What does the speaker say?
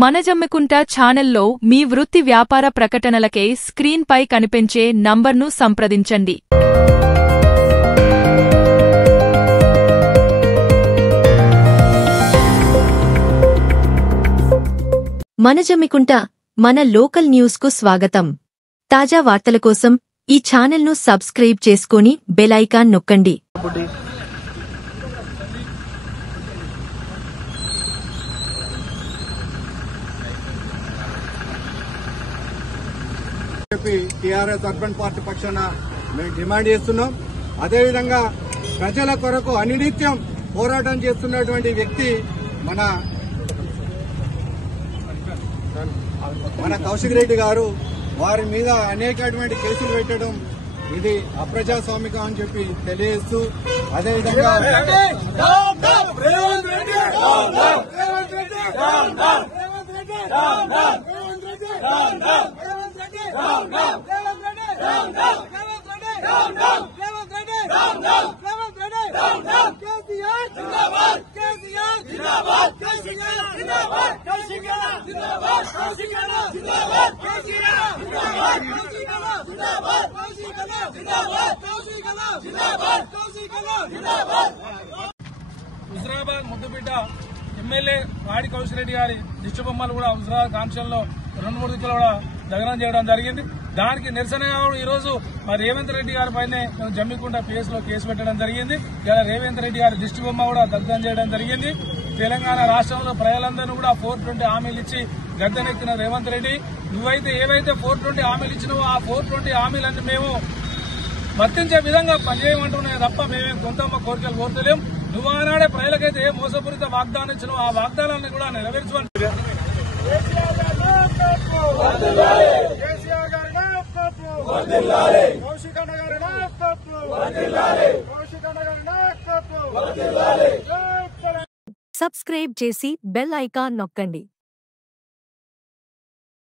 మనజమ్మికుంట ఛానల్లో మీ వృత్తి వ్యాపార ప్రకటనలకై స్క్రీన్ పై కనిపించే నంబర్ను సంప్రదించండి. మనజమ్మికుంట మన లోకల్ న్యూస్ కు స్వాగతం. తాజా వార్తల కోసం ఈ ఛానల్ ను సబ్స్క్రైబ్ చేసుకుని బెల్ ఐకాన్ నొక్కండి. టీఆర్ఎస్ అర్బన్ పార్టీ పక్షాన మేము డిమాండ్ చేస్తున్నాం. అదేవిధంగా ప్రజల కొరకు అనినిత్యం పోరాటం చేస్తున్నటువంటి వ్యక్తి మన కౌశిక్ రెడ్డి గారు. వారి మీద అనేకటువంటి కేసులు పెట్టడం ఇది అప్రజాస్వామికం అని చెప్పి తెలియజేస్తూ, అదేవిధంగా హుజరాబాద్ ముద్దుబిడ్డ ఎమ్మెల్యే వాడి కౌశిక్ రెడ్డి గారి దిష్టిబొమ్మలు కూడా హుజరాబాద్ కాంక్షల్లో 2-3 దిక్కులు కూడా దగ్నం చేయడం జరిగింది. దానికి నిరసనగా ఈ రోజు రేవంత్ రెడ్డి గారి పైనే జమ్మికుంట పిఎస్ లో కేసు పెట్టడం జరిగింది. ఇలా రేవంత్ రెడ్డి గారి దిష్టిబొమ్మ కూడా దగ్ధం చేయడం జరిగింది. తెలంగాణ రాష్ట్రంలో ప్రజలందరూ కూడా 420 హామీలు ఇచ్చి గద్దెనెక్కిన రేవంత్ రెడ్డి, నువ్వైతే ఏవైతే 420 హామీలు ఇచ్చినావో ఆ 420 హామీలన్నీ మేము వర్తించే విధంగా పనిచేయమంటున్నాయి తప్ప మేమేం కొంతమ్మ కోరికలు కోరుతలేం. నువ్వు ఆనాడే ప్రజలకైతే ఏ మోసపూరిత వాగ్దానం ఇచ్చినావు ఆ వాగ్దానాన్ని కూడా నెరవేర్చమని సబ్స్క్రైబ్ చేసి బెల్ ఐకాన్ నొక్కండి.